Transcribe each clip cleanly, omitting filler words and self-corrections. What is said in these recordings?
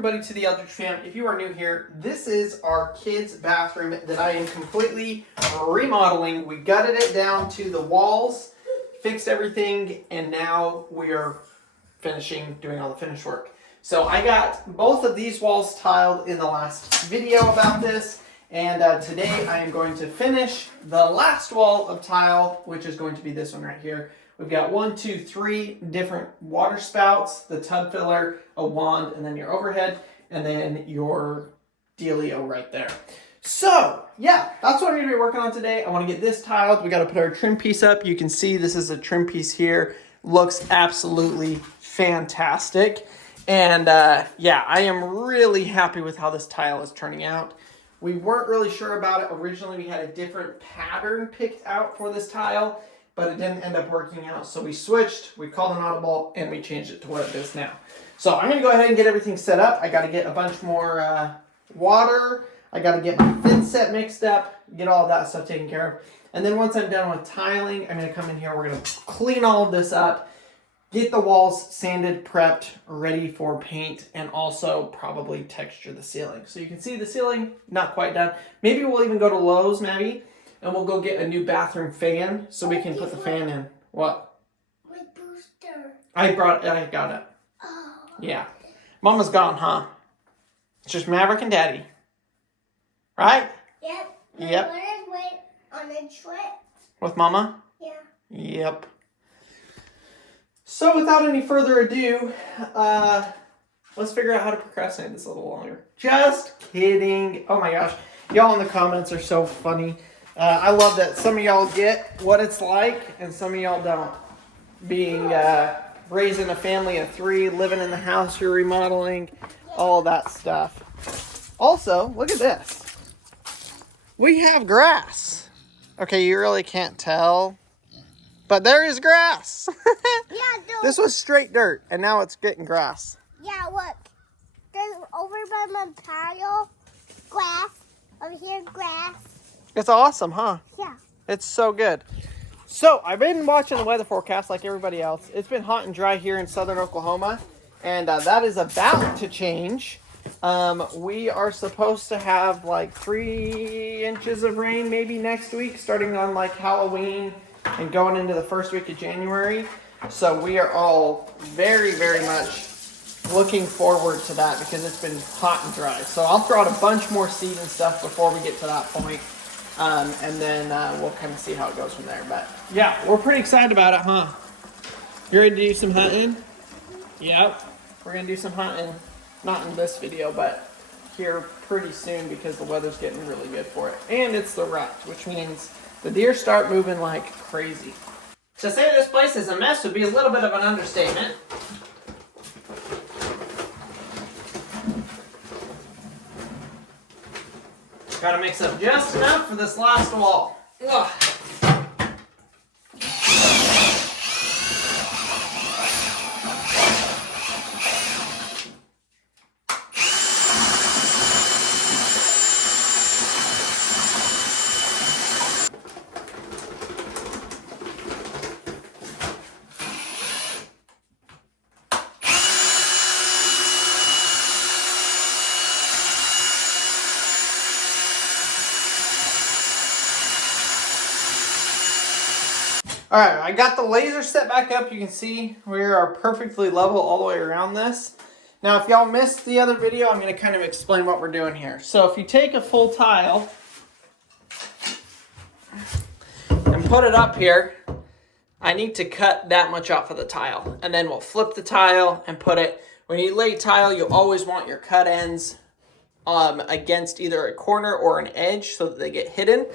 everybody to the Eldredge Fam. If you are new here, this is our kids' bathroom that I am completely remodeling. We gutted it down to the walls, fixed everything, and now we are doing all the finish work. So I got both of these walls tiled in the last video about this, and today I am going to finish the last wall of tile, which is going to be this one right here. We've got 1, 2, 3 different water spouts, the tub filler, a wand, and then your overhead, and then your dealio right there. So, yeah, that's what I'm going to be working on today. I want to get this tiled. We got to put our trim piece up. You can see this is a trim piece here. Looks absolutely fantastic. And yeah, I am really happy with how this tile is turning out. We weren't really sure about it. Originally, we had a different pattern picked out for this tile, but it didn't end up working out. So we switched, we called an audible, and we changed it to what it is now. So I'm gonna go ahead and get everything set up. I gotta get a bunch more water. I gotta get my thin set mixed up, get all of that stuff taken care of. And then once I'm done with tiling, I'm gonna come in here, we're gonna clean all of this up, get the walls sanded, prepped, ready for paint, and also probably texture the ceiling. So you can see the ceiling, not quite done. Maybe we'll even go to Lowe's, maybe, and we'll go get a new bathroom fan so we can put the fan in. What? My booster. I got it. Oh. Yeah. Mama's gone, huh? It's just Maverick and Daddy. Right? Yep. Yep. My brother's wait on the trip. With Mama? Yeah. Yep. So without any further ado, let's figure out how to procrastinate this a little longer. Just kidding. Oh my gosh. Y'all in the comments are so funny. I love that some of y'all get what it's like and some of y'all don't. Being raising a family of 3, living in the house you're remodeling, all that stuff. Also, look at this. We have grass. Okay, you really can't tell, but there is grass. Yeah, This was straight dirt, and now it's getting grass. yeah, look. There's over by my patio, grass. Over here, grass. It's awesome, huh? Yeah. It's so good. So, I've been watching the weather forecast like everybody else. It's been hot and dry here in southern Oklahoma, and that is about to change. We are supposed to have like 3 inches of rain maybe next week, starting on like Halloween and going into the first week of January. So we are all very, very much looking forward to that because it's been hot and dry. So I'll throw out a bunch more seed and stuff before we get to that point. And then we'll kind of see how it goes from there. But yeah, we're pretty excited about it, huh? You ready to do some hunting? Yep. We're going to do some hunting. Not in this video, but here pretty soon because the weather's getting really good for it. And it's the rut, which means the deer start moving like crazy. To say this place is a mess would be a little bit of an understatement. Gotta mix up just enough for this last wall. Ugh. All right, I got the laser set back up. You can see we are perfectly level all the way around this. Now, if y'all missed the other video, I'm going to kind of explain what we're doing here. So if you take a full tile and put it up here, I need to cut that much off of the tile. And then we'll flip the tile and put it. When you lay tile, you always want your cut ends against either a corner or an edge so that they get hidden.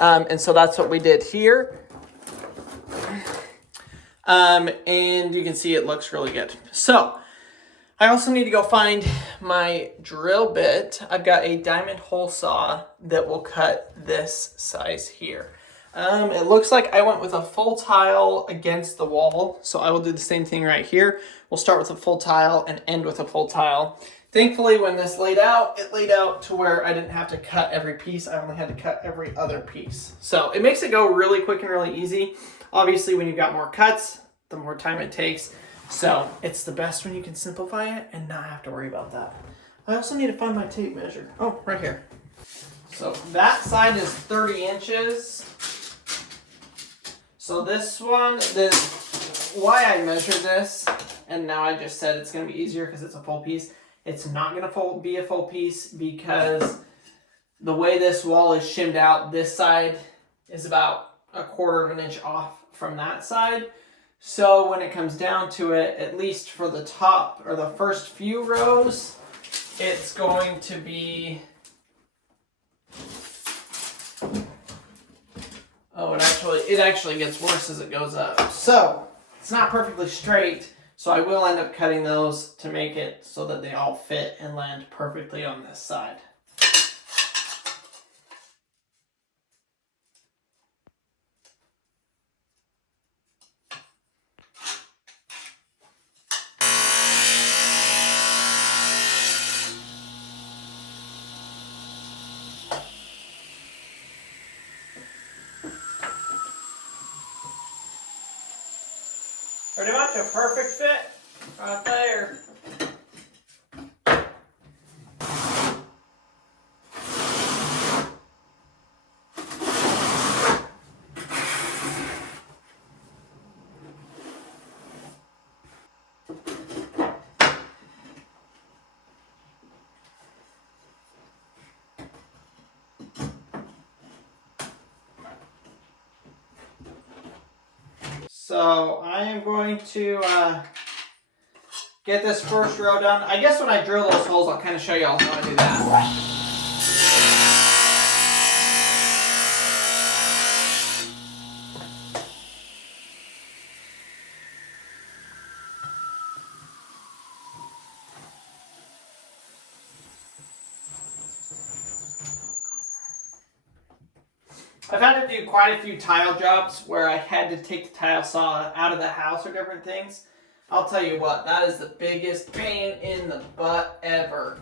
And so that's what we did here. And you can see it looks really good. So I also need to go find my drill bit. I've got a diamond hole saw that will cut this size here. It looks like I went with a full tile against the wall. So I will do the same thing right here. We'll start with a full tile and end with a full tile. Thankfully, when this laid out, it laid out to where I didn't have to cut every piece. I only had to cut every other piece. So it makes it go really quick and really easy. Obviously, when you've got more cuts, the more time it takes. So it's the best when you can simplify it and not have to worry about that. I also need to find my tape measure. Oh, right here. So that side is 30 inches. So this one, why I measured this, and now I just said it's going to be easier because it's a full piece. It's not going to be a full piece because the way this wall is shimmed out, this side is about 1/4 of an inch off from that side. So when it comes down to it, at least for the top or the first few rows, it's going to be, oh, it actually gets worse as it goes up. So it's not perfectly straight, so I will end up cutting those to make it so that they all fit and land perfectly on this side. Pretty much a perfect fit right there. So I am going to get this first row done. I guess when I drill those holes, I'll kind of show you all how to do that. I've had to do quite a few tile jobs where I had to take the tile saw out of the house or different things. I'll tell you what, that is the biggest pain in the butt ever.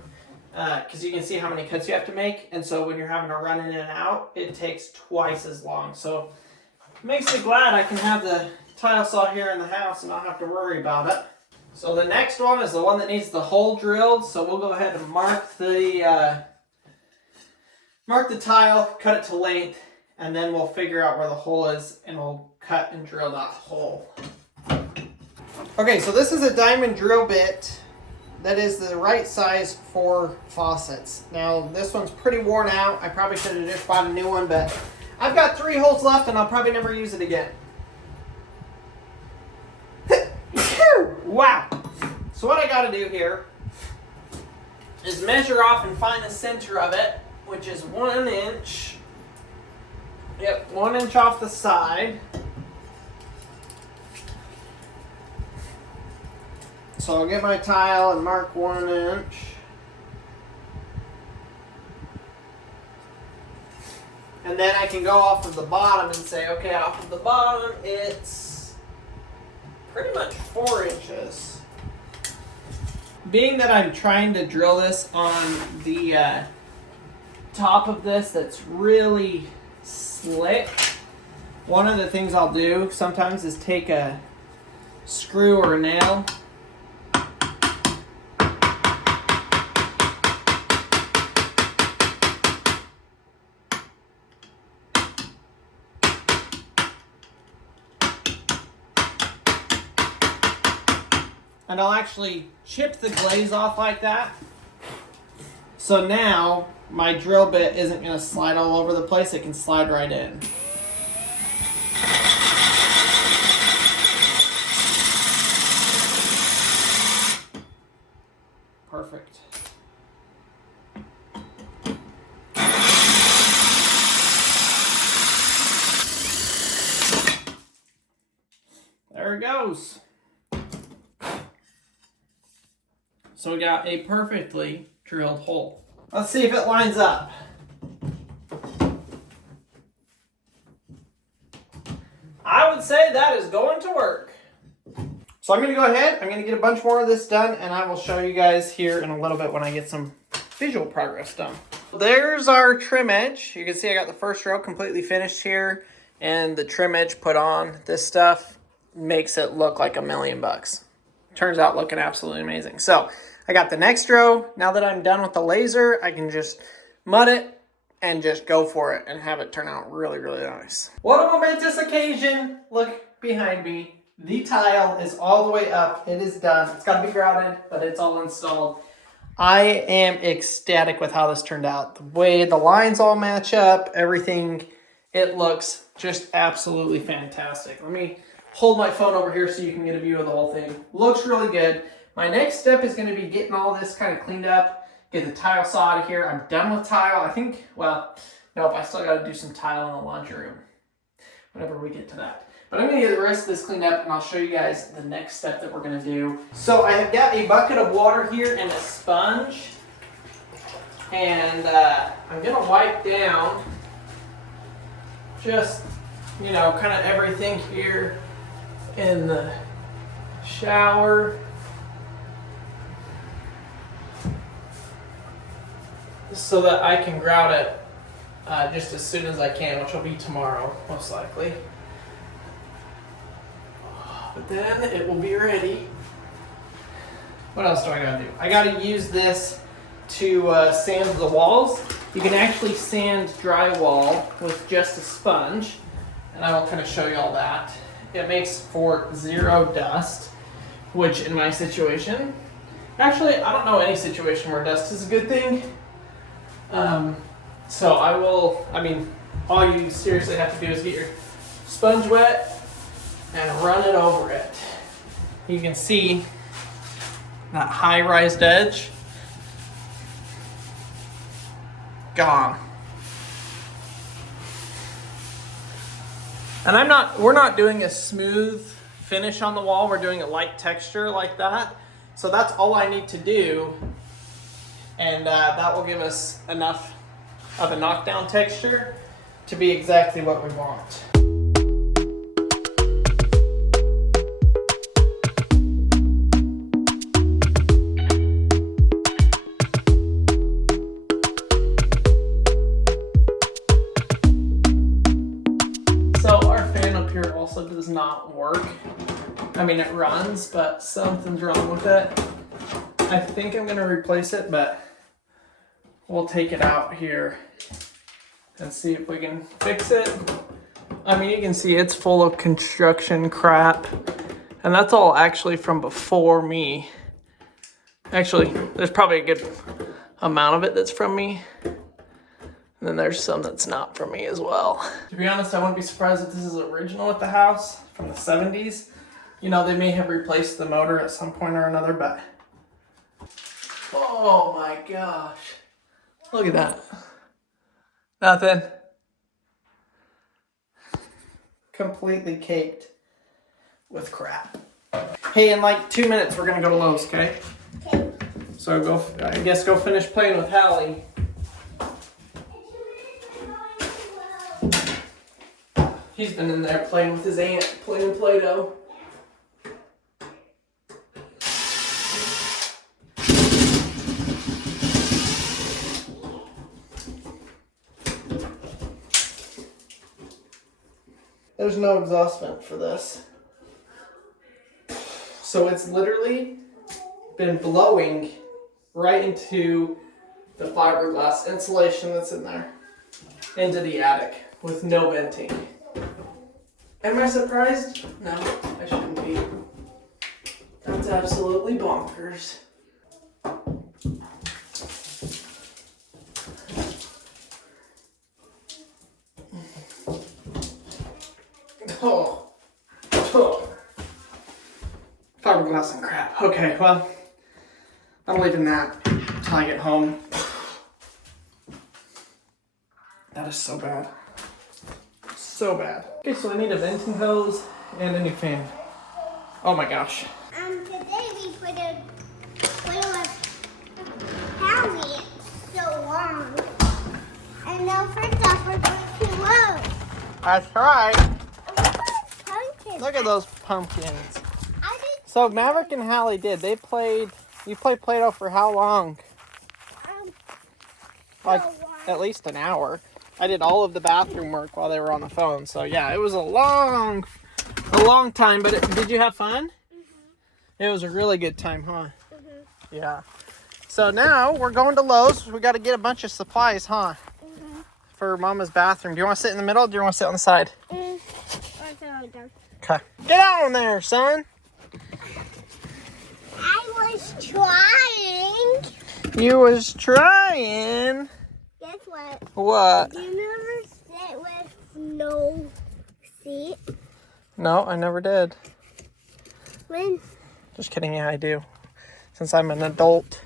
Because you can see how many cuts you have to make, and so when you're having to run in and out, it takes twice as long. So it makes me glad I can have the tile saw here in the house and not have to worry about it. So the next one is the one that needs the hole drilled. So we'll go ahead and mark the tile, cut it to length, and then we'll figure out where the hole is and we'll cut and drill that hole. Okay, so this is a diamond drill bit that is the right size for faucets. Now, this one's pretty worn out. I probably should have just bought a new one, but I've got 3 holes left and I'll probably never use it again. Wow! So what I gotta do here is measure off and find the center of it, which is 1 inch. Yep, 1 inch off the side. So I'll get my tile and mark 1 inch. And then I can go off of the bottom and say, okay, off of the bottom, it's pretty much 4 inches. Being that I'm trying to drill this on the top of this that's really slick, one of the things I'll do sometimes is take a screw or a nail and I'll actually chip the glaze off like that. So now my drill bit isn't going to slide all over the place, it can slide right in. Perfect. There it goes. So we got a perfectly drilled hole. Let's see if it lines up. I would say that is going to work. So I'm going to go ahead, I'm going to get a bunch more of this done, and I will show you guys here in a little bit when I get some visual progress done. There's our trim edge. You can see I got the first row completely finished here, and the trim edge put on. This stuff makes it look like $1,000,000. Turns out looking absolutely amazing. So I got the next row. Now that I'm done with the laser, I can just mud it and just go for it and have it turn out really, really nice. What a momentous occasion. Look behind me. The tile is all the way up. It is done. It's got to be grouted, but it's all installed. I am ecstatic with how this turned out. The way the lines all match up, everything, it looks just absolutely fantastic. Let me hold my phone over here so you can get a view of the whole thing. Looks really good. My next step is going to be getting all this kind of cleaned up, get the tile saw out of here. I'm done with tile. I think, well, nope, I still got to do some tile in the laundry room whenever we get to that. But I'm going to get the rest of this cleaned up, and I'll show you guys the next step that we're going to do. So I have got a bucket of water here and a sponge. And I'm going to wipe down just, you know, kind of everything here in the shower. So that I can grout it just as soon as I can, which will be tomorrow, most likely. But then it will be ready. What else do I gotta do? I gotta use this to sand the walls. You can actually sand drywall with just a sponge, and I will kind of show you all that. It makes for 0 dust, which in my situation, actually I don't know any situation where dust is a good thing. So all you seriously have to do is get your sponge wet and run it over it. You can see that high-rised edge gone. And we're not doing a smooth finish on the wall. We're doing a light texture like that. So that's all I need to do. And that will give us enough of a knockdown texture to be exactly what we want. Also does not work. I mean, it runs, but something's wrong with it. I think I'm gonna replace it, but we'll take it out here and see if we can fix it. I mean, you can see it's full of construction crap, and that's all actually from before me. Actually, there's probably a good amount of it that's from me. And then there's some that's not for me as well. To be honest, I wouldn't be surprised if this is original at the house from the 70s. You know, they may have replaced the motor at some point or another, but... Oh my gosh. Look at that. Nothing. Completely caked with crap. Hey, in like 2 minutes, we're gonna go to Lowe's, okay? Okay. So go finish playing with Hallie. He's been in there playing with his aunt, playing Play-Doh. There's no exhaust vent for this. So it's literally been blowing right into the fiberglass insulation that's in there, into the attic with no venting. Am I surprised? No, I shouldn't be. That's absolutely bonkers. Oh. Fiberglass and crap. Okay, well, I'm leaving that until I get home. That is so bad. So bad. Okay, so I need a venting hose and a new fan. Oh my gosh. Today we put a play with Hallie so long. And now first off we're going to Lowe's. That's right. Pumpkins. Look at those pumpkins. So Maverick and Hallie did. You played Play-Doh for how long? Like at least an hour. I did all of the bathroom work while they were on the phone. So yeah, it was a long time. But did you have fun? Mm-hmm. It was a really good time, huh? Mm-hmm. Yeah. So now we're going to Lowe's. We got to get a bunch of supplies, huh? Mm-hmm. For Mama's bathroom. Do you want to sit in the middle or do you want to sit on the side? Okay. Get on there, son. I was trying. You was trying. Guess what? What? Do you never sit with no seat? No, I never did. When? Just kidding. Yeah, I do. Since I'm an adult.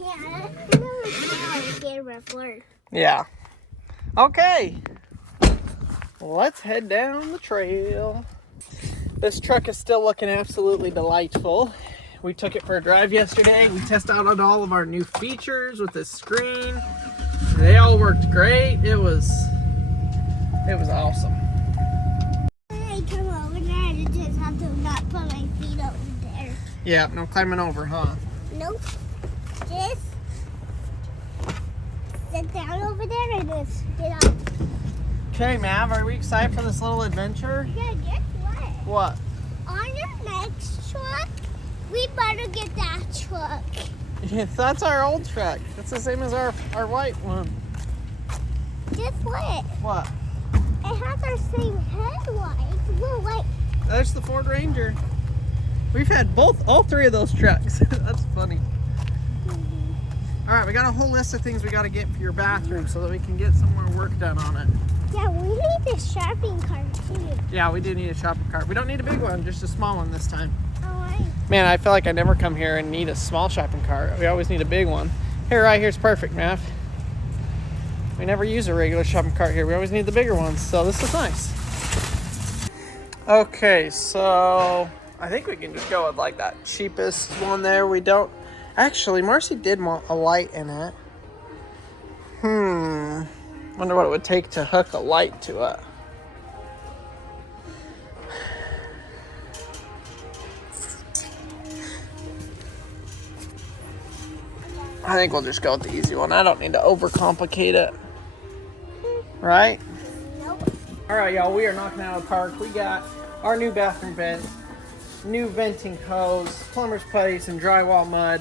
Yeah, I never saw a kid before. Yeah. Okay. Let's head down the trail. This truck is still looking absolutely delightful. We took it for a drive yesterday. We tested out all of our new features with this screen. They all worked great. It was awesome. When I come over there, I just have to not put my feet over there. Yeah, no climbing over, huh? Nope. Just sit down over there and just get up. Okay, Mav, are we excited for this little adventure? Yeah, guess what? What? On your next truck, we better get that truck. Yeah, that's our old truck. It's the same as our white one. Guess what? What? It has our same headlights. Well, like, That's the Ford Ranger. We've had all three of those trucks. That's funny. All right, we got a whole list of things we got to get for your bathroom so that we can get some more work done on it. yeah, we need a shopping cart too. Yeah, we do need a shopping cart. We don't need a big one, just a small one this time. Alright. Man, I feel like I never come here and need a small shopping cart. We always need a big one. Here, right here's perfect, Mav. We never use a regular shopping cart here. We always need the bigger ones, so this is nice. Okay, so I think we can just go with like that cheapest one there. We don't... Actually, Marcy did want a light in it. Wonder what it would take to hook a light to it. I think we'll just go with the easy one. I don't need to overcomplicate it. Right? Nope. Alright, y'all, we are knocking out of the park. We got our new bathroom vent, new venting hose, plumber's putty, some drywall mud,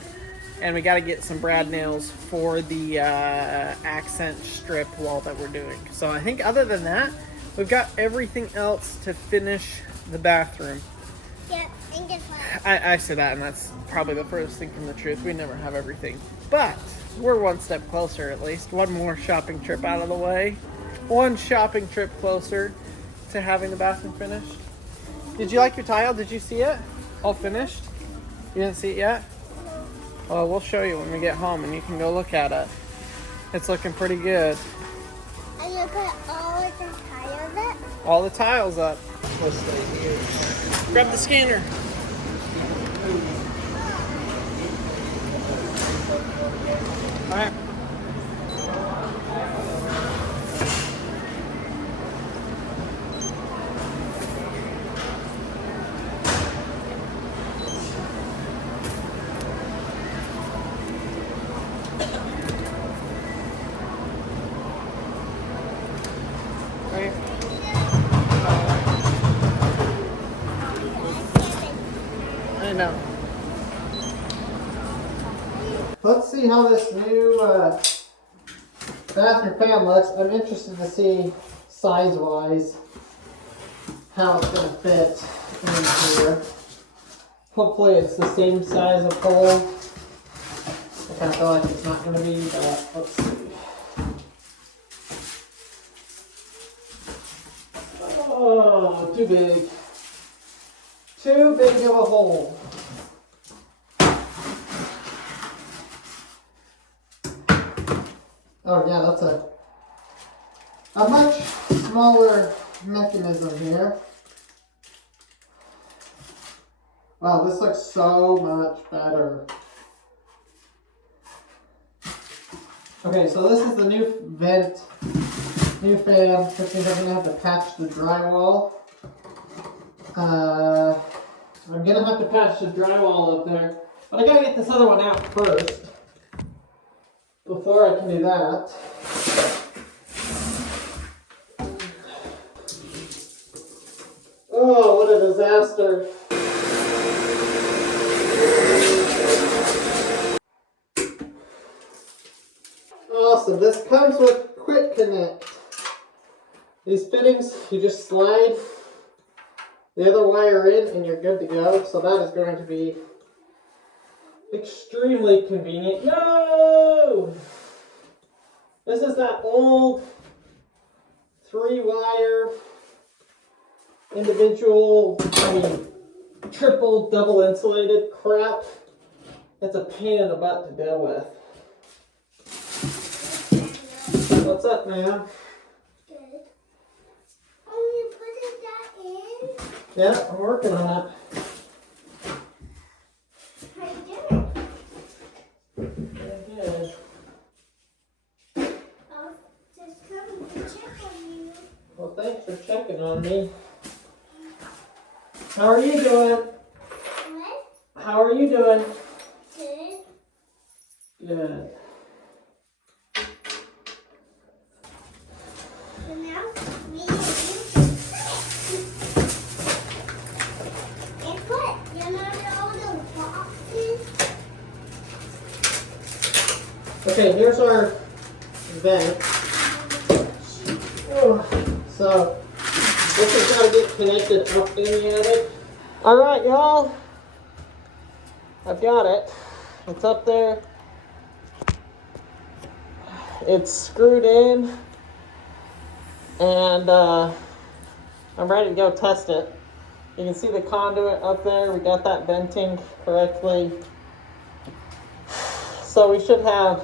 and we got to get some brad nails for the accent strip wall that we're doing. So I think other than that, we've got everything else to finish the bathroom. Yep, and guess what? I say that, and that's probably the furthest thing from the truth. We never have everything. But we're one step closer, at least. One more shopping trip out of the way. One shopping trip closer to having the bathroom finished. Did you like your tile? Did you see it? All finished? You didn't see it yet? Well, we'll show you when we get home, and you can go look at it. It's looking pretty good. And look at all of the tiles up. All the tiles up. Grab the scanner. All right. Right. I know. Let's see how this new bathroom fan looks. I'm interested to see size-wise how it's going to fit in here. Hopefully it's the same size of hole. I kind of feel like it's not going to be, but let's see. Oh, too big. Too big of a hole. Oh yeah, that's a much smaller mechanism here. Wow, this looks so much better. Okay, so this is the new vent, new fan, which means I'm going to have to patch the drywall. I'm going to have to patch the drywall up there, but I got to get this other one out first before I can do that. Oh, what a disaster. Awesome. This comes with Quick Connect. These fittings, you just slide the other wire in and you're good to go. So that is going to be extremely convenient. No! This is that old 3-wire individual, triple double insulated crap. It's a pain in the butt to deal with. What's up, ma'am? Good. Oh, you put that in? Yeah, I'm working on it. How you doing? Good. I'll just come to check on you. Well, thanks for checking on me. How are you doing? What? How are you doing? Good. Good. So now, me and you. Guess what? You remember all those boxes? Okay, here's our vent. So, this is got to get connected up in the attic. Alright, y'all. I've got it. It's up there. It's screwed in. And I'm ready to go test it. You can see the conduit up there. We got that venting correctly. So we should have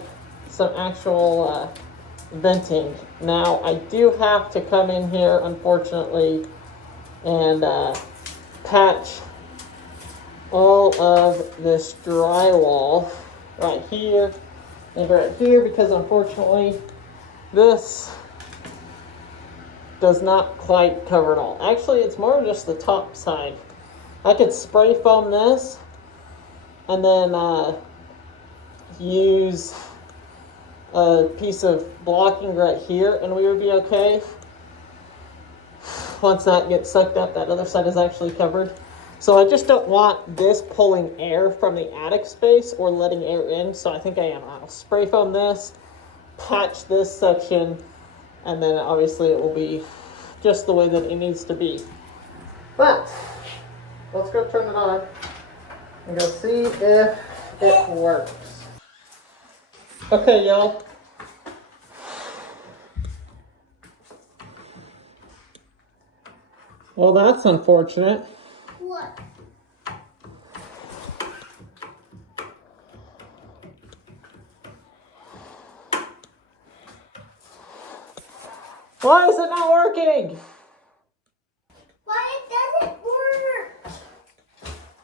some actual venting. Now I do have to come in here, unfortunately, and patch all of this drywall right here and right here, because unfortunately this does not quite cover it all. Actually, it's more just the top side. I could spray foam this and then use a piece of blocking right here and we would be okay. Once that gets sucked up, that other side is actually covered. So I just don't want this pulling air from the attic space or letting air in, so I think I'll spray foam this, patch this section, and then obviously it will be just the way that it needs to be. But let's go turn it on and go see if it works. Okay, y'all. Well, that's unfortunate. What? Why is it not working? Why it doesn't work?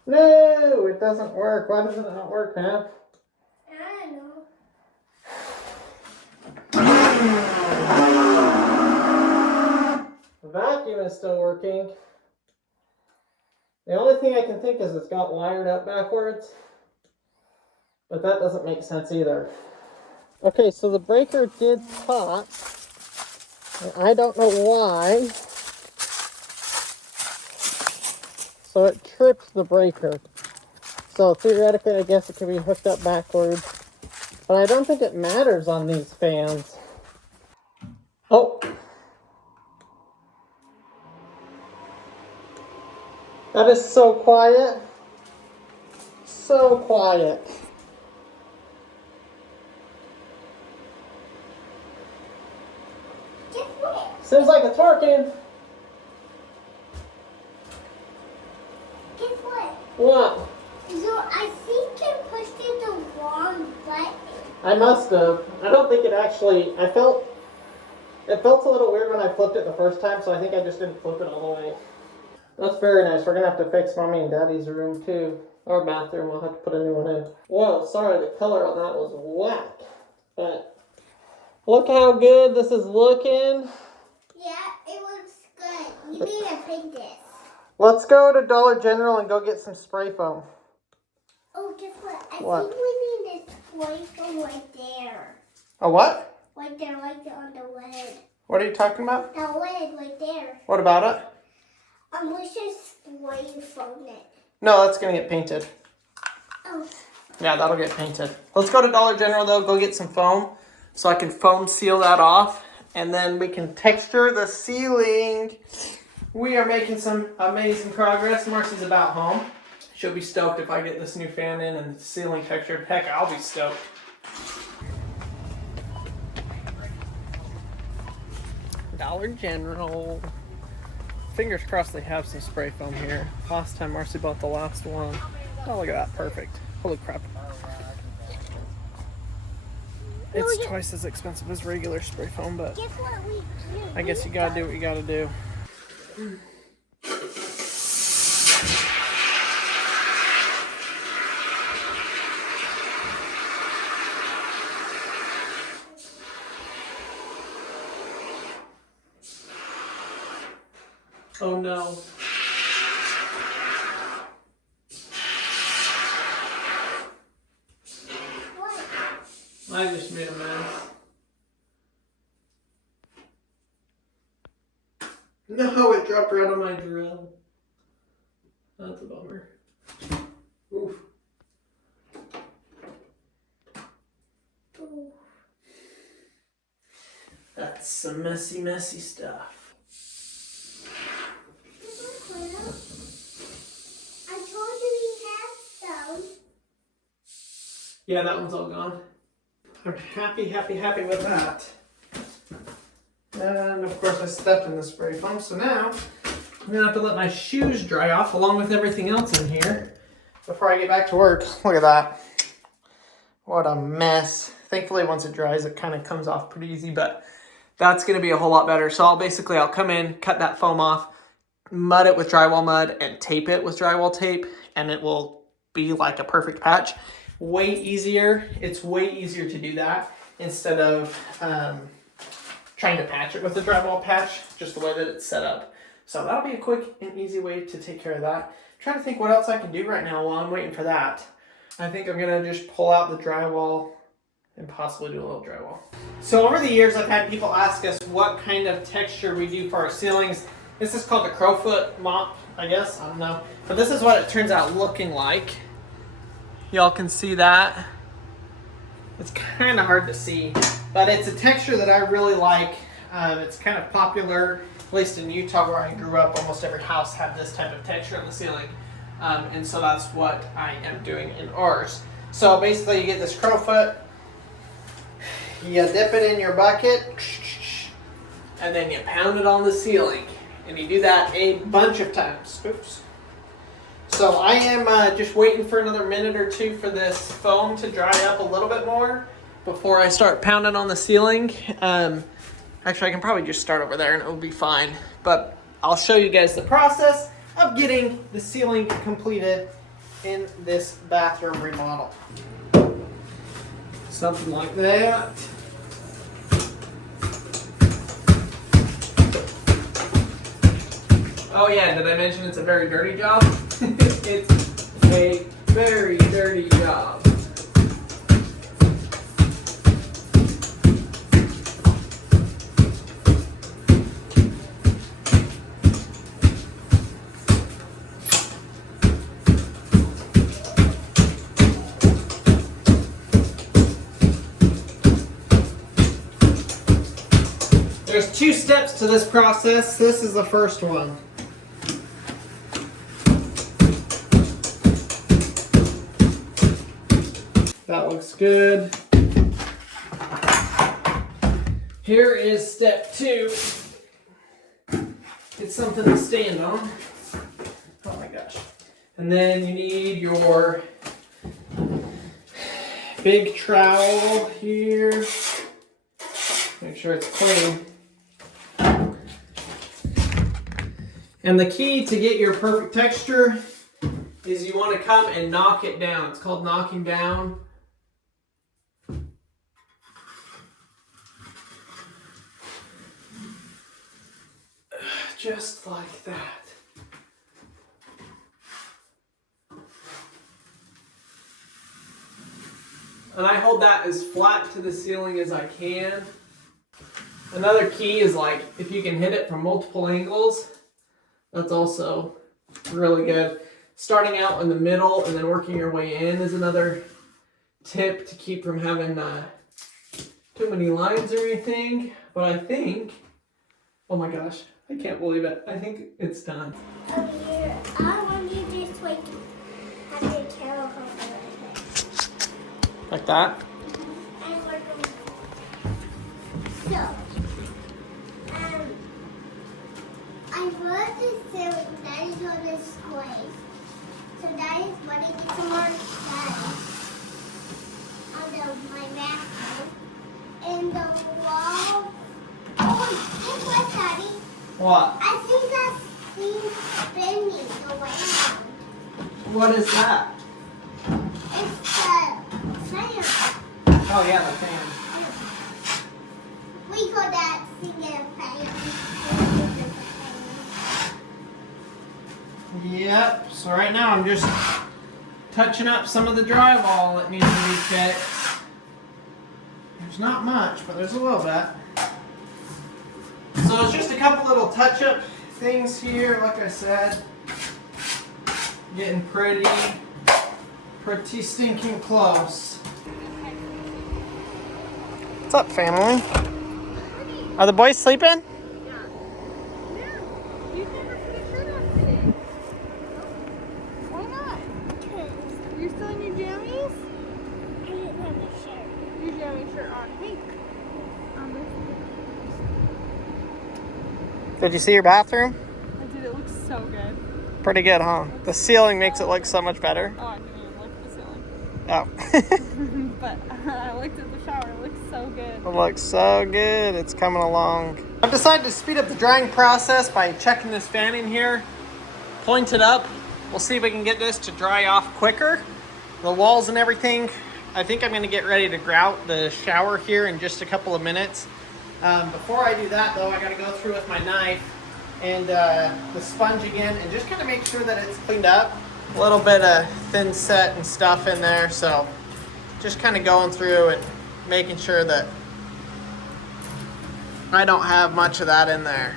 No, it doesn't work. Why does it not work, man? I don't know. The vacuum is still working. The only thing I can think is it's got wired up backwards, but that doesn't make sense either. Okay, so the breaker did pop. I don't know why. So it tripped the breaker. So theoretically, I guess it could be hooked up backwards. But I don't think it matters on these fans. Oh. That is so quiet. So quiet. Guess what? Seems like it's working. Guess what? What? So I think you pushed in the wrong button. I must have. I don't think it actually, it felt a little weird when I flipped it the first time, so I think I just didn't flip it all the way. That's very nice. We're going to have to fix Mommy and Daddy's room too. Or bathroom. We'll have to put a new one in. Whoa, sorry, the color on that was whack. But look how good this is looking. Yeah, it looks good. You need to paint this. Let's go to Dollar General and go get some spray foam. Oh, guess what? I What? think we need this spray foam right there. A what? Right there, like on the lid. What are you talking about? The lid right there. What about it? We should spray foam it. No, that's going to get painted. Oh. Yeah, that'll get painted. Let's go to Dollar General though, go get some foam. so I can foam seal that off, and then we can texture the ceiling. We are making some amazing progress. Marcy's about home. She'll be stoked if I get this new fan in and the ceiling textured. Heck, I'll be stoked. Dollar General. Fingers crossed they have some spray foam here. Last time Marcy bought the last one. Oh, look at that. Perfect. Holy crap. It's twice as expensive as regular spray foam, but I guess you gotta do what you gotta do. Oh no. I just made a mess. No, it dropped right on my drill. That's a bummer. Oof. That's some messy, messy stuff. I told you we had some. Yeah, that one's all gone. I'm happy with that. And of course I stepped in the spray foam, so now I'm gonna have to let my shoes dry off along with everything else in here before I get back to work. Look at that. What a mess. Thankfully once it dries it kind of comes off pretty easy, but that's gonna be a whole lot better. So I'll come in, cut that foam off, mud it with drywall mud, and tape it with drywall tape, and it will be like a perfect patch. Way easier. It's way easier to do that instead of trying to patch it with a drywall patch, just the way that it's set up. So that'll be a quick and easy way to take care of that. I'm trying to think what else I can do right now while I'm waiting for that. I think I'm gonna just pull out the drywall and possibly do a little drywall. So over the years, I've had people ask us what kind of texture we do for our ceilings. This is called the crowfoot mop, I guess, I don't know. But this is what it turns out looking like. Y'all can see that. It's kind of hard to see, but it's a texture that I really like. It's kind of popular, at least in Utah where I grew up. Almost every house had this type of texture on the ceiling. And so that's what I am doing in ours. So basically you get this crowfoot, you dip it in your bucket, and then you pound it on the ceiling. And you do that a bunch of times. Oops. So I am just waiting for another minute or two for this foam to dry up a little bit more before I start pounding on the ceiling. Actually, I can probably just start over there and it'll be fine. But I'll show you guys the process of getting the ceiling completed in this bathroom remodel. Something like that. Oh yeah, did I mention it's a very dirty job? It's a very dirty job. There's 2 steps to this process. This is the first one. That looks good. Here is step 2. It's something to stand on. Oh my gosh. And then you need your big trowel here. Make sure it's clean. And the key to get your perfect texture is you want to come and knock it down. It's called knocking down. Just like that. And I hold that as flat to the ceiling as I can. Another key is like if you can hit it from multiple angles, that's also really good. Starting out in the middle and then working your way in is another tip to keep from having too many lines or anything, but I think, oh my gosh, I can't believe it. I think it's done. Over here, I want you to just like have your tail over like this. Like that? And we're going so, I brought this ceiling. Daddy's on this toy. So Daddy's wanting to get some more stuff on my bathroom. And the wall. Oh, guess what, Daddy? What? I think that thing's spinning around. What is that? It's the fan. Oh yeah, the fan. We call that thing a fan. Yep, so right now I'm just touching up some of the drywall that needs to be fixed. There's not much, but there's a little bit. So it's just a couple little touch-up things here, like I said. Getting pretty stinking close. What's up, family? Are the boys sleeping? You never put a shirt on today. Why not? You're still in your jammies? I didn't have a shirt. Your jammy shirt on. Hey. Did you see your bathroom? I did. It looks so good. Pretty good, huh? The ceiling makes it look so much better. Oh, I didn't even look at the ceiling. Oh. But I looked at the shower. It looks so good. It looks so good. It's coming along. I've decided to speed up the drying process by checking this fan in here. Point it up. We'll see if we can get this to dry off quicker. The walls and everything. I think I'm going to get ready to grout the shower here in just a couple of minutes. Before I do that, though, I got to go through with my knife and the sponge again and just kind of make sure that it's cleaned up. A little bit of thin set and stuff in there, so just kind of going through and making sure that I don't have much of that in there.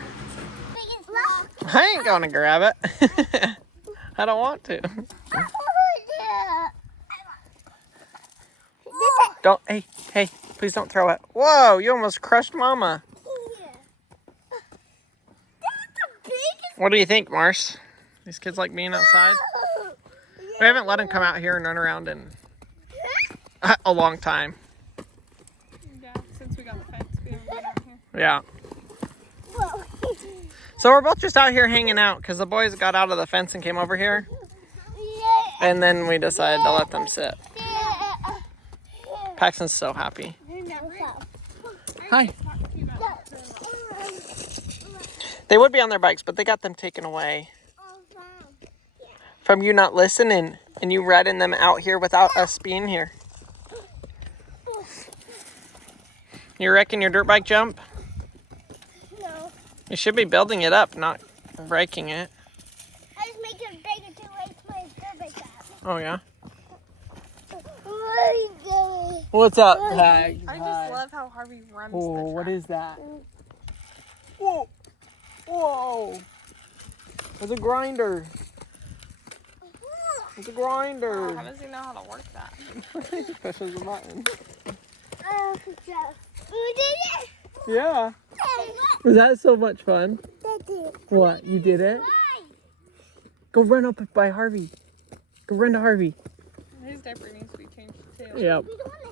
I ain't gonna grab it. I don't want to. Don't, hey, please don't throw it. Whoa, you almost crushed Mama. What do you think, Mars? These kids like being outside? We haven't let them come out here and run around in a long time. Yeah, since we got the fence, we haven't been out here. Yeah. So we're both just out here hanging out because the boys got out of the fence and came over here. And then we decided to let them sit. Paxton's so happy. Hi. They would be on their bikes, but they got them taken away. From you not listening and you riding them out here without us being here. You wrecking your dirt bike jump? No. You should be building it up, not breaking it. I just make it bigger to raise my dirt bike up. Oh, yeah? What's up, Tag? I just love how Harvey runs the Oh, track. what is that? Whoa! Whoa! There's a grinder. It's a grinder. How does he know how to work that? He pushes the button. Oh, good job. You did it? Yeah. Hey, look. Was that so much fun? Daddy. What? You did it? Why? Go run up by Harvey. Go run to Harvey. His diaper needs to be changed too. Yep. We don't want